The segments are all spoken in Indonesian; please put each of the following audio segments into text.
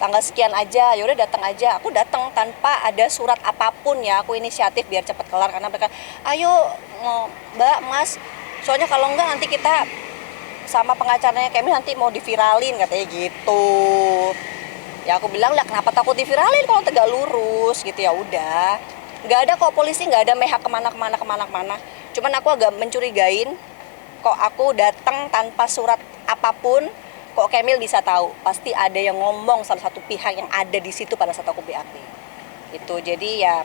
tanggal sekian aja, ya udah datang aja. Aku datang tanpa ada surat apapun ya, aku inisiatif biar cepet kelar karena mereka, ayo Mbak, Mas, soalnya kalau enggak nanti kita sama pengacaranya Kemi nanti mau diviralin katanya gitu. Ya aku bilang lah kenapa takut diviralin kalau tegak lurus gitu, ya udah. Nggak ada kok polisi, nggak ada mehak kemana. Cuman aku agak mencurigain kok aku datang tanpa surat apapun, kok Kemil bisa tahu. Pasti ada yang ngomong salah satu pihak yang ada di situ pada saat aku BAP. Itu jadi ya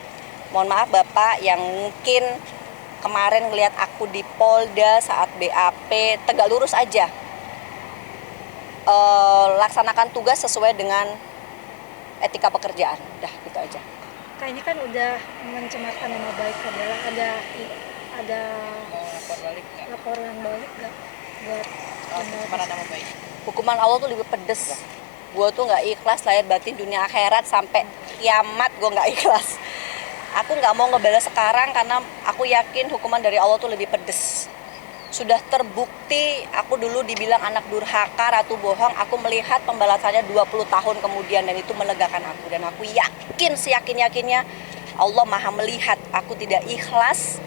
mohon maaf Bapak yang mungkin kemarin ngelihat aku di Polda saat BAP, tegak lurus aja. Laksanakan tugas sesuai dengan etika pekerjaan. Udah gitu aja. Kak, ini kan udah mencemarkan nama baik adalah ada laporan balik nggak buat Pencemaran nama baik. Hukuman Allah tuh lebih pedes. Gue tuh nggak ikhlas lahir batin dunia akhirat sampai kiamat gue nggak ikhlas. Aku nggak mau ngebalas sekarang karena aku yakin hukuman dari Allah tuh lebih pedes. Sudah terbukti aku dulu dibilang anak durhaka, ratu bohong. Aku melihat pembalasannya 20 tahun kemudian dan itu melegakan aku. Dan aku yakin, seyakin-yakinnya Allah maha melihat. Aku tidak ikhlas.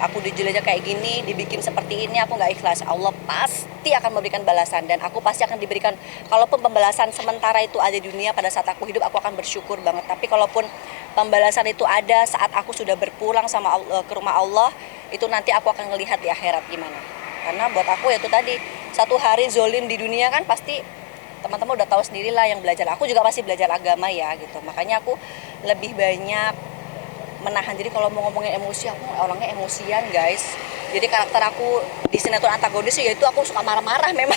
Aku dijelajah kayak gini, dibikin seperti ini, aku nggak ikhlas. Allah pasti akan memberikan balasan dan aku pasti akan diberikan. Kalaupun pembalasan sementara itu ada di dunia pada saat aku hidup, aku akan bersyukur banget. Tapi kalaupun pembalasan itu ada saat aku sudah berpulang sama Allah, ke rumah Allah, itu nanti aku akan melihat di akhirat gimana. Karena buat aku ya itu tadi, satu hari zolim di dunia kan pasti teman-teman udah tahu sendirilah yang belajar. Aku juga masih belajar agama ya gitu. Makanya aku lebih banyak menahan diri kalau mau ngomongin emosi. Aku orangnya emosian guys, jadi karakter aku di sinetron antagonis yaitu aku suka marah-marah memang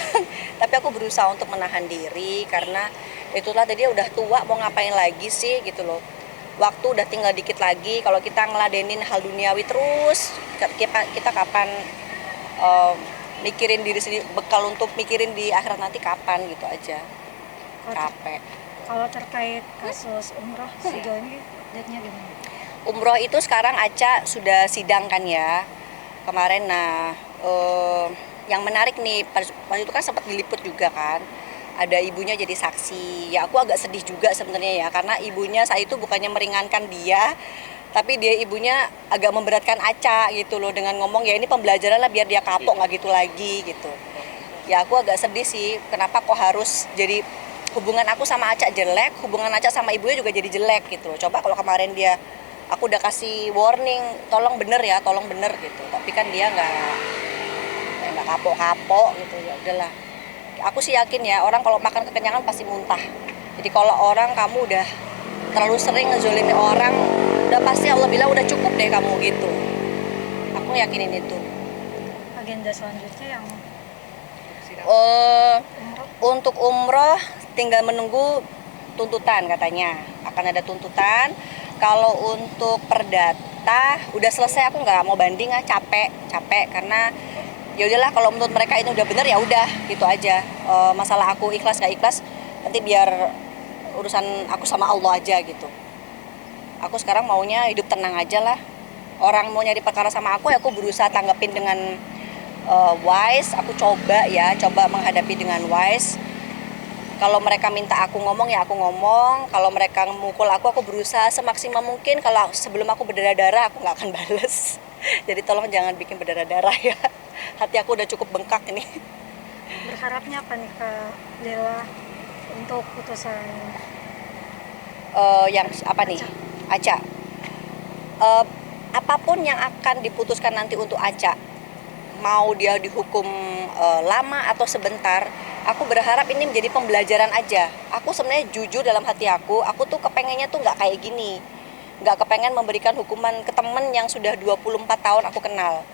tapi aku berusaha untuk menahan diri karena itulah tadi udah tua mau ngapain lagi sih gitu loh. Waktu udah tinggal dikit lagi, kalau kita ngeladenin hal duniawi terus kita kapan mikirin diri sendiri, bekal untuk mikirin di akhirat nanti kapan gitu aja. Capek. Kalau terkait kasus umroh sejauh ini update-nya gimana? Umroh itu sekarang Aca sudah sidang kan ya kemarin. Nah yang menarik nih pas itu kan sempat diliput juga kan, ada ibunya jadi saksi. Ya aku agak sedih juga sebenarnya ya karena ibunya saat itu bukannya meringankan dia, tapi dia ibunya agak memberatkan Aca gitu loh dengan ngomong ya ini pembelajaran lah biar dia kapok nggak gitu lagi gitu. Ya aku agak sedih sih kenapa kok harus jadi hubungan aku sama Aca jelek, hubungan Aca sama ibunya juga jadi jelek gitu loh. Coba kalau kemarin dia aku udah kasih warning, tolong bener gitu. Tapi kan dia nggak kapok-kapok gitu, ya udahlah. Aku sih yakin ya orang kalau makan kekenyangan pasti muntah. Jadi kalau orang kamu udah terlalu sering ngezolimin orang, udah pasti Allah bilang udah cukup deh kamu gitu. Aku yakinin itu. Agenda selanjutnya yang Uh, umroh untuk umroh tinggal menunggu tuntutan katanya. Akan ada tuntutan. Kalau untuk perdata udah selesai, aku nggak mau banding, capek karena ya udahlah kalau menurut mereka ini udah bener ya udah gitu aja. Masalah aku ikhlas nggak ikhlas nanti biar urusan aku sama Allah aja gitu. Aku sekarang maunya hidup tenang aja lah. Orang mau nyari perkara sama aku ya aku berusaha tanggapin dengan wise. Aku coba menghadapi dengan wise. Kalau mereka minta aku ngomong ya aku ngomong. Kalau mereka mukul aku berusaha semaksimal mungkin. Kalau sebelum aku berdarah-darah aku nggak akan bales. Jadi tolong jangan bikin berdarah-darah ya. Hati aku udah cukup bengkak ini. berharapnya apa nih Kak Dela untuk putusan Yang apa nih? Aca. Apapun yang akan diputuskan nanti untuk Aca, mau dia dihukum lama atau sebentar, aku berharap ini menjadi pembelajaran aja. Aku sebenarnya jujur dalam hati aku tuh kepengennya tuh nggak kayak gini. Nggak kepengen memberikan hukuman ke temen yang sudah 24 tahun aku kenal.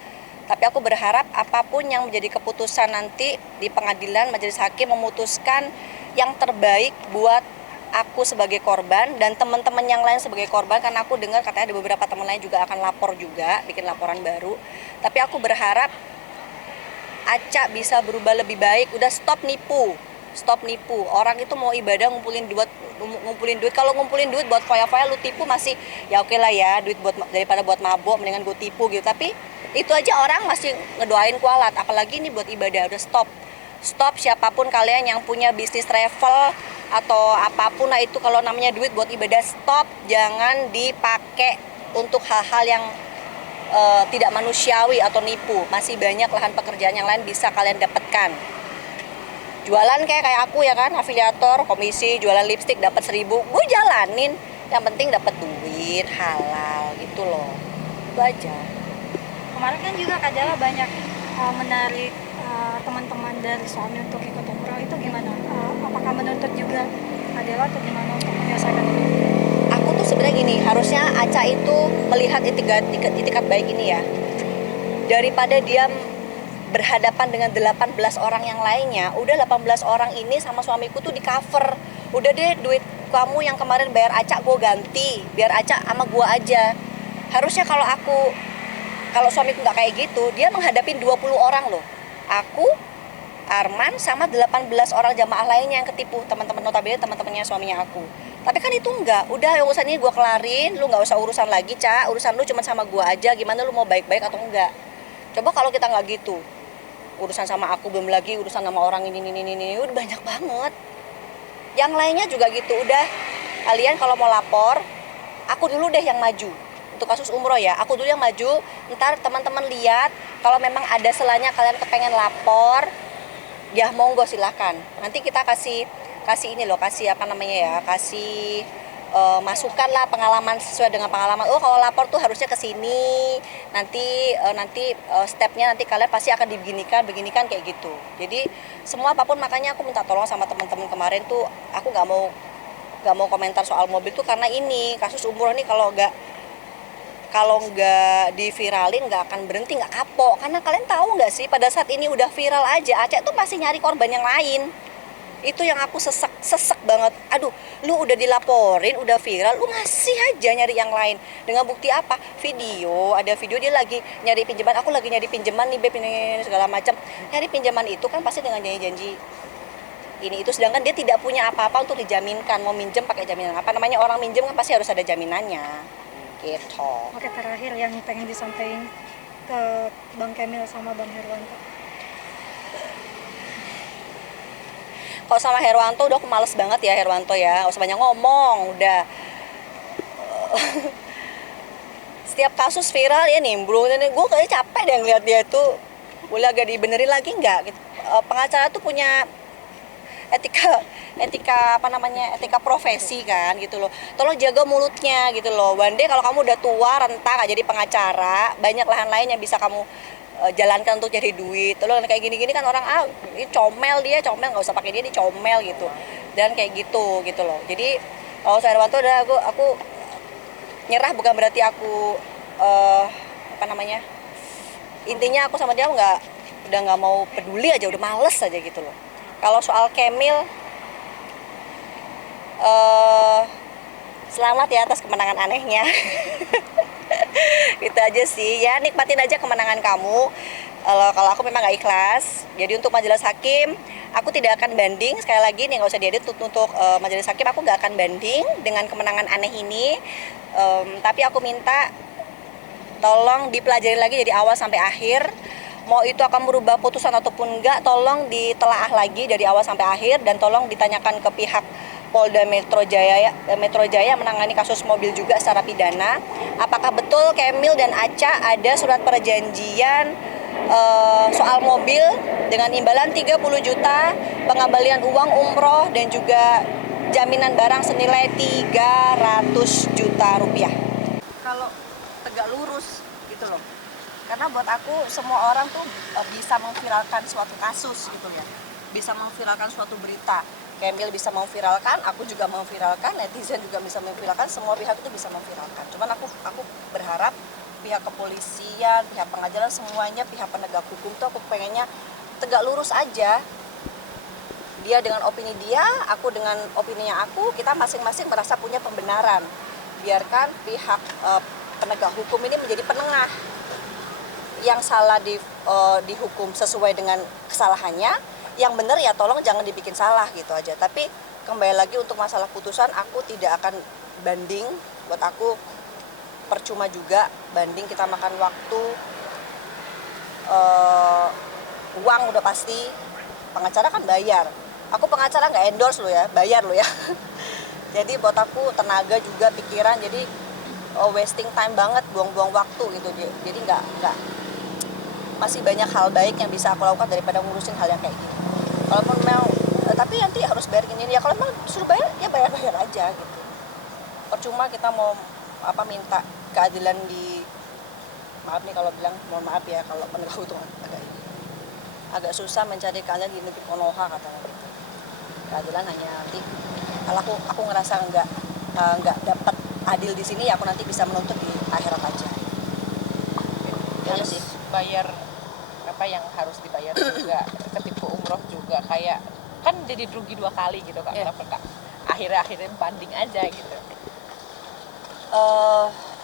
Tapi aku berharap apapun yang menjadi keputusan nanti di pengadilan, majelis hakim memutuskan yang terbaik buat aku sebagai korban dan teman-teman yang lain sebagai korban, karena aku dengar katanya ada beberapa teman lain juga akan lapor juga, bikin laporan baru. Tapi aku berharap Aca bisa berubah lebih baik. Udah stop nipu. Orang itu mau ibadah ngumpulin duit. Kalau ngumpulin duit buat foya-foya lu tipu masih ya oke lah ya, duit buat daripada buat mabok mendingan gue tipu gitu. Tapi itu aja orang masih ngedoain kualat, apalagi ini buat ibadah. Udah stop. Stop siapapun kalian yang punya bisnis travel atau apapun lah itu, kalau namanya duit buat ibadah, stop. Jangan dipakai untuk hal-hal yang tidak manusiawi atau nipu. Masih banyak lahan pekerjaan yang lain bisa kalian dapatkan. Jualan kayak aku ya kan, afiliator, komisi, jualan lipstik dapat 1.000, gue jalanin. Yang penting dapat duit halal gitu loh. Itu aja. Kemarin kan juga Kak Jala banyak menarik teman-teman dari suami untuk ikut umroh, itu gimana? Apakah menuntut juga Kak Jala atau gimana untuk menyelesaikan itu? Aku tuh sebenarnya gini, harusnya Aca itu melihat itikat baik ini ya. Daripada dia berhadapan dengan 18 orang yang lainnya, udah 18 orang ini sama suamiku tuh di cover. Udah deh, duit kamu yang kemarin bayar Aca gue ganti, biar Aca sama gue aja. Harusnya kalau suamiku nggak kayak gitu, dia menghadapi 20 orang loh. Aku, Arman, sama 18 orang jamaah lainnya yang ketipu, teman-teman, notabene teman-temannya suaminya aku. Tapi kan itu enggak, udah urusan ini gue kelarin, lu nggak usah urusan lagi, Ca. Urusan lu cuma sama gue aja, gimana lu mau baik-baik atau enggak. Coba kalau kita nggak gitu, urusan sama aku belum lagi, urusan sama orang ini, udah banyak banget. Yang lainnya juga gitu, udah kalian kalau mau lapor, aku dulu deh yang maju. Untuk kasus umroh ya, aku dulu yang maju, ntar teman-teman lihat, kalau memang ada selanya kalian kepengen lapor, ya monggo silakan. Nanti kita kasih ini loh, kasih apa namanya ya, kasih masukan lah, pengalaman sesuai dengan pengalaman. Oh, kalau lapor tuh harusnya ke sini. Nanti stepnya nanti kalian pasti akan beginikan kayak gitu. Jadi semua apapun, makanya aku minta tolong sama teman-teman kemarin tuh, aku nggak mau komentar soal mobil tuh karena ini kasus umroh nih, kalau nggak diviralin nggak akan berhenti, nggak kapok. Karena kalian tahu nggak sih, pada saat ini udah viral aja, Aceh tuh masih nyari korban yang lain. Itu yang aku sesek banget. Aduh, lu udah dilaporin, udah viral, lu masih aja nyari yang lain. Dengan bukti apa? Ada video dia lagi nyari pinjaman, aku lagi nyari pinjaman nih Beb, ini segala macam. Nyari pinjaman itu kan pasti dengan janji-janji ini itu, sedangkan dia tidak punya apa-apa untuk dijaminkan. Mau minjem pakai jaminan apa? Namanya orang minjem kan pasti harus ada jaminannya. Gitu. Oke, terakhir yang pengen disampaikan ke Bang Kemil sama Bang Herwanto. Kalau sama Herwanto udah aku males banget ya, Herwanto ya, nggak usah banyak ngomong, udah. Setiap kasus viral ya nimbrung, gue kayaknya capek deh ngeliat dia tuh. Boleh agak dibenerin lagi nggak? Pengacara tuh punya etika profesi kan gitu loh. Tolong jaga mulutnya gitu loh. One day kalau kamu udah tua, renta, nggak jadi pengacara, banyak lahan lain yang bisa kamu jalankan untuk cari duit. Tolong kayak gini-gini kan orang ini comel, nggak usah pakai dia, dicomel gitu. Dan kayak gitu loh. Jadi kalau saya Herwanto udah aku nyerah, bukan berarti aku intinya aku sama dia udah nggak mau peduli aja, udah males aja gitu loh. Kalau soal Kemil, selamat ya atas kemenangan anehnya. Gitu aja sih ya, nikmatin aja kemenangan kamu. Kalau aku memang nggak ikhlas, jadi untuk majelis hakim aku tidak akan banding. Sekali lagi nih, nggak usah diedit, untuk majelis hakim aku nggak akan banding dengan kemenangan aneh ini. Tapi aku minta tolong dipelajari lagi dari awal sampai akhir. Mau itu akan merubah putusan ataupun enggak, tolong ditelaah lagi dari awal sampai akhir, dan tolong ditanyakan ke pihak Polda Metro Jaya menangani kasus mobil juga secara pidana. Apakah betul Kemil dan Aca ada surat perjanjian soal mobil dengan imbalan 30 juta, pengembalian uang umroh, dan juga jaminan barang senilai 300 juta rupiah. Kalau tegak lurus gitu loh. Karena buat aku semua orang tuh bisa memviralkan suatu kasus gitu ya, bisa memviralkan suatu berita. Kemil bisa memviralkan, aku juga memviralkan, netizen juga bisa memviralkan, semua pihak itu bisa memviralkan. Cuman aku berharap pihak kepolisian, pihak pengadilan, semuanya, pihak penegak hukum tuh aku pengennya tegak lurus aja. Dia dengan opini dia, aku dengan opininya aku, kita masing-masing merasa punya pembenaran. Biarkan pihak penegak hukum ini menjadi penengah. Yang salah dihukum sesuai dengan kesalahannya, yang benar ya tolong jangan dibikin salah gitu aja. Tapi kembali lagi untuk masalah putusan, aku tidak akan banding. Buat aku percuma juga banding, kita makan waktu, uang udah pasti. pengacara kan bayar. Aku pengacara nggak endorse lo ya, bayar lo ya. Jadi buat aku tenaga juga pikiran, jadi wasting time banget, buang-buang waktu gitu. Jadi nggak masih banyak hal baik yang bisa aku lakukan daripada ngurusin hal yang kayak gini. Kalaupun mau tapi nanti harus bayar gini ya, kalau memang suruh bayar ya bayar aja gitu. Percuma kita mau minta keadilan di, maaf nih kalau bilang, mohon maaf ya kalau penegak hukum agak susah mencari keadilan di negeri Konoha katanya gitu. Keadilan hanya nanti kalau aku ngerasa nggak dapat adil di sini ya aku nanti bisa menuntut di akhirat aja. Terus bayar apa yang harus dibayar juga, ketipu umroh juga, kayak kan jadi rugi 2 kali gitu Kak. Kenapa Kak? Akhirnya banding aja gitu.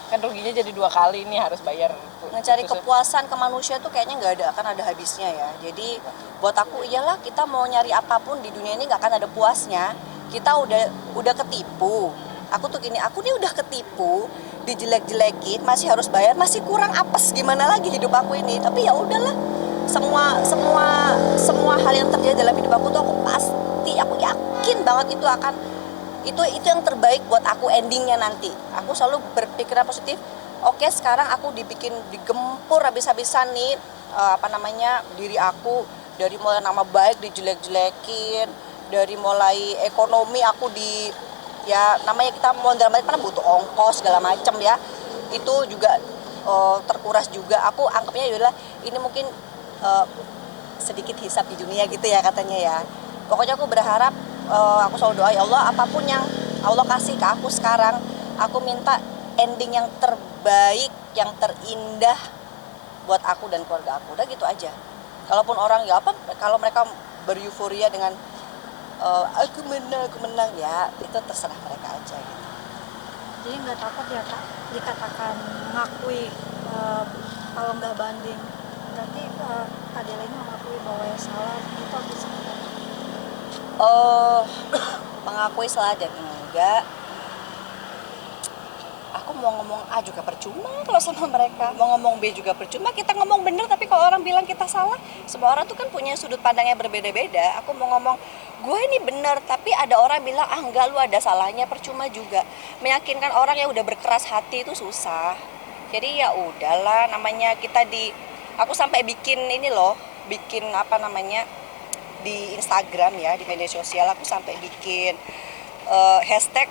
Kan ruginya jadi 2 kali, ini harus bayar. Mencari kepuasan ke manusia tuh kayaknya nggak ada habisnya ya. Jadi buat aku iyalah, kita mau nyari apapun di dunia ini nggak akan ada puasnya. Kita udah ketipu. Aku nih udah ketipu, dijelek-jelekin, masih harus bayar, masih kurang apes, gimana lagi hidup aku ini. Tapi ya udahlah, semua hal yang terjadi dalam hidup aku tuh aku yakin banget itu yang terbaik buat aku endingnya nanti. Aku selalu berpikiran positif. Oke, sekarang aku digempur habis-habisan nih diri aku, dari mulai nama baik dijelek-jelekin, dari mulai ekonomi aku namanya kita modal mana butuh ongkos segala macam ya, itu juga terkuras juga. Aku anggapnya adalah ini mungkin sedikit hisab di dunia gitu ya katanya ya. Pokoknya aku berharap, aku selalu doa, ya Allah, apapun yang Allah kasih ke aku sekarang, aku minta ending yang terbaik, yang terindah buat aku dan keluarga aku. Udah gitu aja. Kalaupun orang kalau mereka bereuforia dengan aku menang ya, itu terserah mereka aja gitu. Jadi nggak takut ya Kak dikatakan mengakui kalau nggak banding, berarti Adela ini mengakui bahwa yang salah itu habis. Mengakui salah dan enggak, aku mau ngomong A juga percuma kalau sama mereka, mau ngomong B juga percuma. Kita ngomong bener tapi kalau orang bilang kita salah, semua orang tuh kan punya sudut pandangnya berbeda-beda. Aku mau ngomong gue ini bener tapi ada orang bilang enggak, lu ada salahnya, percuma juga. Meyakinkan orang yang udah berkeras hati itu susah. Jadi ya udahlah, namanya aku sampai bikin di Instagram ya, di media sosial aku sampai bikin hashtag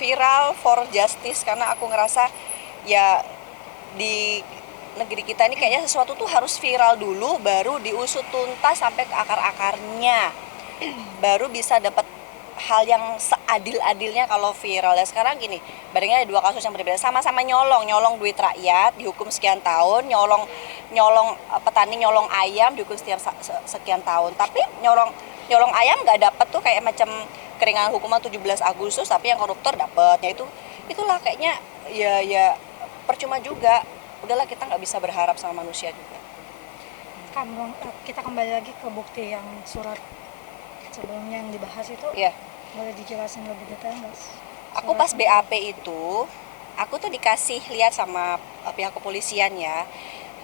viral for justice, karena aku ngerasa ya di negeri kita ini kayaknya sesuatu tuh harus viral dulu, baru diusut tuntas sampai ke akar-akarnya, baru bisa dapat hal yang seadil-adilnya kalau viral. Ya sekarang gini, barangnya ada 2 kasus yang berbeda, sama-sama nyolong duit rakyat, dihukum sekian tahun, nyolong petani nyolong ayam dihukum sekian tahun. Tapi nyolong ayam nggak dapat tuh kayak macam keringanan hukuman 17 Agustus, tapi yang koruptor dapatnya itulah kayaknya ya percuma juga. Udahlah, kita nggak bisa berharap sama manusia juga. Kita kembali lagi ke bukti yang surat sebelumnya yang dibahas itu. Iya. Boleh dijelasin lebih detail nggak? Aku pas BAP itu, aku tuh dikasih lihat sama pihak kepolisian ya.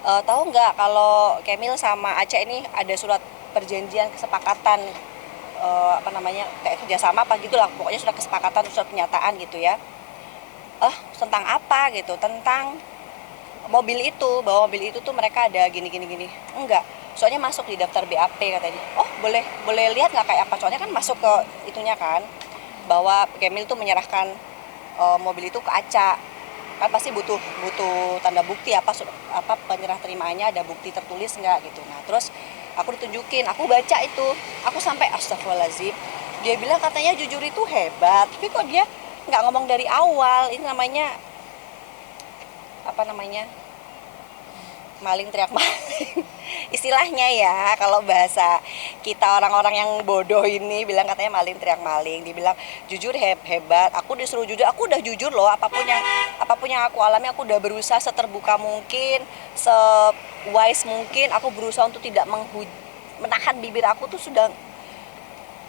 Tahu nggak kalau Kemil sama Aca ini ada surat perjanjian kesepakatan kayak kerjasama apa gitulah, pokoknya surat kesepakatan, surat pernyataan gitu ya. Tentang apa gitu? Tentang mobil itu, bahwa mobil itu tuh mereka ada gini. Enggak, soalnya masuk di daftar BAP katanya. Boleh lihat nggak kayak apa? Soalnya kan masuk ke itunya kan, bahwa Kemil tuh menyerahkan mobil itu ke Aca, kan pasti butuh tanda bukti apa penyerah terimaannya, ada bukti tertulis nggak gitu. Nah terus aku ditunjukin, aku baca itu, aku sampai astagfirullahaladzim. Dia bilang katanya jujur itu hebat, tapi kok dia nggak ngomong dari awal. Ini namanya maling teriak maling istilahnya ya, kalau bahasa kita orang-orang yang bodoh ini bilang katanya maling teriak maling. Dibilang jujur hebat, aku disuruh jujur, aku udah jujur loh. Apapun yang aku alami, aku udah berusaha seterbuka mungkin, se-wise mungkin. Aku berusaha untuk tidak menahan bibir aku tuh, sudah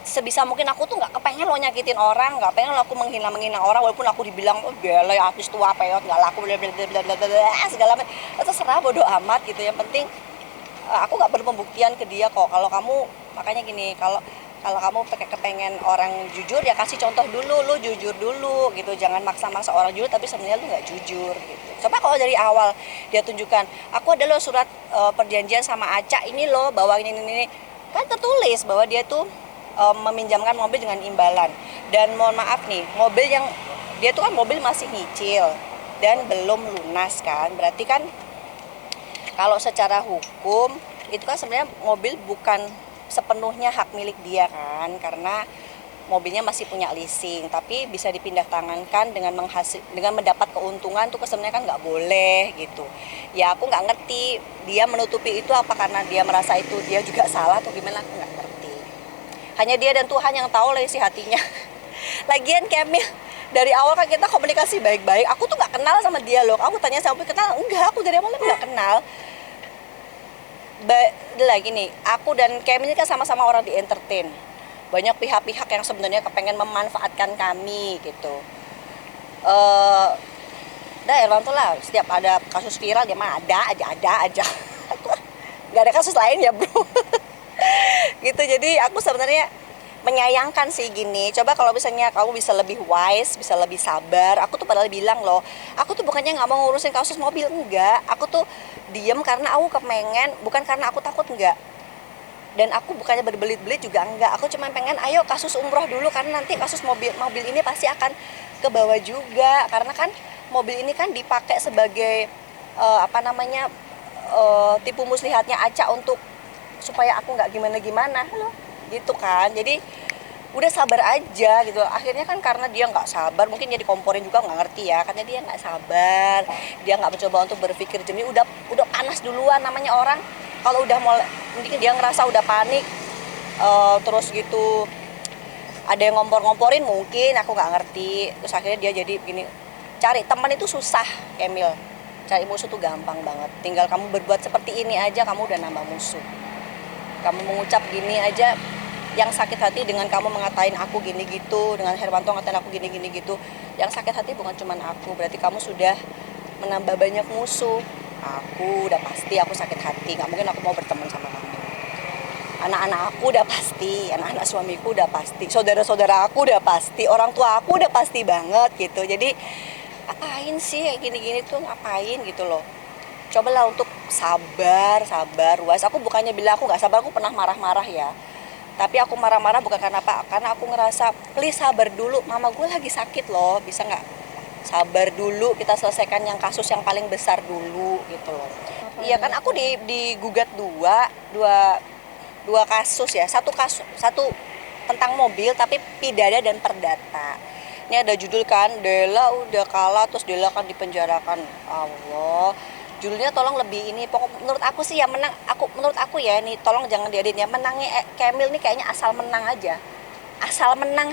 sebisa mungkin. Aku tuh nggak kepengen lo nyakitin orang, nggak pengen lo aku menghina orang, walaupun aku dibilang gila artis tua peot nggak laku segala macam, terserah, bodo amat gitu. Yang penting aku nggak perlu pembuktian ke dia kok. Kalau kamu makanya gini, kalau kalau kamu kepengen orang jujur ya kasih contoh dulu, lu jujur dulu gitu, jangan maksa-maksa orang jujur tapi sebenarnya lu nggak jujur gitu. Coba kalau dari awal dia tunjukkan, aku ada loh surat perjanjian sama Aca ini loh, bahwa ini kan tertulis bahwa dia tuh meminjamkan mobil dengan imbalan. Dan mohon maaf nih, mobil yang dia tuh kan mobil masih nyicil dan belum lunas kan, berarti kan kalau secara hukum itu kan sebenarnya mobil bukan sepenuhnya hak milik dia kan, karena mobilnya masih punya leasing, tapi bisa dipindah tangankan dengan dengan mendapat keuntungan tuh sebenarnya kan nggak boleh gitu. Ya aku nggak ngerti dia menutupi itu apa karena dia merasa itu dia juga salah atau gimana, aku nggak ngerti. Hanya dia dan Tuhan yang tahu lah isi hatinya. Lagian Kamil, dari awal kan kita komunikasi baik-baik, aku tuh nggak kenal sama dia loh. Aku tanya sama kenal, enggak, aku dari awal nggak kenal. Lagi nih, aku dan Kamil kan sama-sama orang di entertain. Banyak pihak-pihak yang sebenarnya kepengen memanfaatkan kami gitu. Irwanto lah, setiap ada kasus viral dia mah ada aja. Gak ada kasus lain ya bro. Gitu, jadi aku sebenarnya menyayangkan sih gini. Coba kalau misalnya kamu bisa lebih wise, bisa lebih sabar. Aku tuh padahal bilang loh, aku tuh bukannya nggak mau ngurusin kasus mobil, enggak. Aku tuh diem karena aku kepengen, bukan karena aku takut, enggak. Dan aku bukannya berbelit-belit juga enggak. Aku cuma pengen ayo kasus umroh dulu, karena nanti kasus mobil ini pasti akan ke bawah juga. Karena kan mobil ini kan dipakai sebagai tipu muslihatnya Aca untuk supaya aku nggak gimana-gimana loh, gitu kan. Jadi udah sabar aja gitu. Akhirnya kan karena dia nggak sabar, mungkin dia dikomporin juga nggak ngerti ya, karena dia nggak sabar, dia nggak mencoba untuk berpikir jernih. Udah panas duluan, namanya orang kalau udah mulai mungkin dia ngerasa udah panik, terus gitu ada yang ngompor-ngomporin, mungkin aku nggak ngerti. Terus akhirnya dia jadi begini. Cari teman itu susah, Kamil. Cari musuh tuh gampang banget. Tinggal kamu berbuat seperti ini aja, kamu udah nambah musuh. Kamu mengucap gini aja, yang sakit hati dengan kamu mengatain aku gini gitu, dengan Herwanto ngatain aku gini gitu, yang sakit hati bukan cuma aku, berarti kamu sudah menambah banyak musuh. Aku udah pasti aku sakit hati, nggak mungkin aku mau berteman sama kamu. Anak-anak aku udah pasti, anak-anak suamiku udah pasti, saudara-saudara aku udah pasti, orang tua aku udah pasti banget gitu. Jadi ngapain sih kayak gini-gini tuh, ngapain gitu loh. Cobalah untuk sabar, wise. Aku bukannya bilang aku nggak sabar, aku pernah marah-marah ya. Tapi aku marah-marah bukan karena apa, karena aku ngerasa please sabar dulu, mama gue lagi sakit loh, bisa nggak sabar dulu, kita selesaikan yang kasus yang paling besar dulu gitu loh. Iya kan aku digugat dua kasus ya, satu tentang mobil tapi pidana dan perdata. Ini ada judul kan, Della udah kalah terus Della kan dipenjarakan. Allah, judulnya tolong lebih ini. Pokok menurut aku sih ya menang. Menurut aku ya nih, tolong jangan diedit ya. Menangnya Kamil nih kayaknya asal menang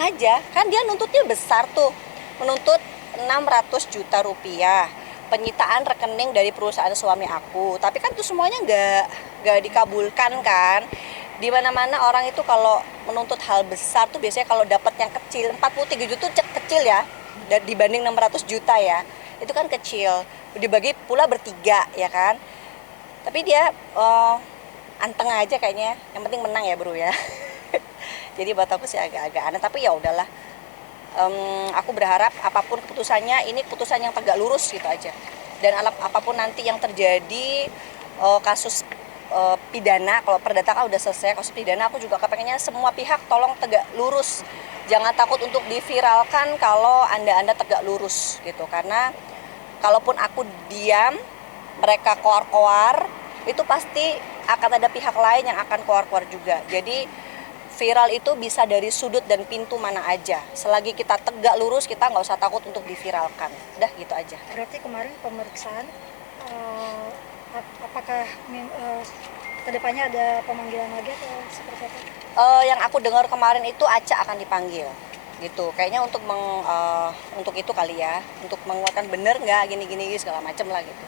aja. Kan dia nuntutnya besar tuh, menuntut 600 juta rupiah, penyitaan rekening dari perusahaan suami aku. Tapi kan itu semuanya nggak dikabulkan kan. Di mana-mana orang itu kalau menuntut hal besar tuh biasanya kalau dapat yang kecil, 43 juta tuh kecil ya, dibanding 600 juta ya, itu kan kecil, dibagi pula bertiga ya kan. Tapi dia anteng aja kayaknya, yang penting menang ya bro ya. Jadi buat aku sih agak-agak aneh, tapi ya udahlah. Aku berharap apapun keputusannya, ini keputusan yang tegak lurus gitu aja. Dan apapun nanti yang terjadi, kasus pidana, kalau perdata kan udah selesai, kasus pidana aku juga kepengennya semua pihak tolong tegak lurus. Jangan takut untuk diviralkan kalau Anda tegak lurus gitu. Karena kalaupun aku diam, mereka koar-koar, itu pasti akan ada pihak lain yang akan koar-koar juga. Jadi viral itu bisa dari sudut dan pintu mana aja. Selagi kita tegak lurus, kita nggak usah takut untuk diviralkan. Udah gitu aja. Berarti kemarin pemeriksaan, apakah kedepannya ada pemanggilan lagi atau seperti apa? Yang aku dengar kemarin itu Aca akan dipanggil gitu. Kayaknya untuk itu kali ya, untuk menguatkan bener nggak gini segala macam lah gitu.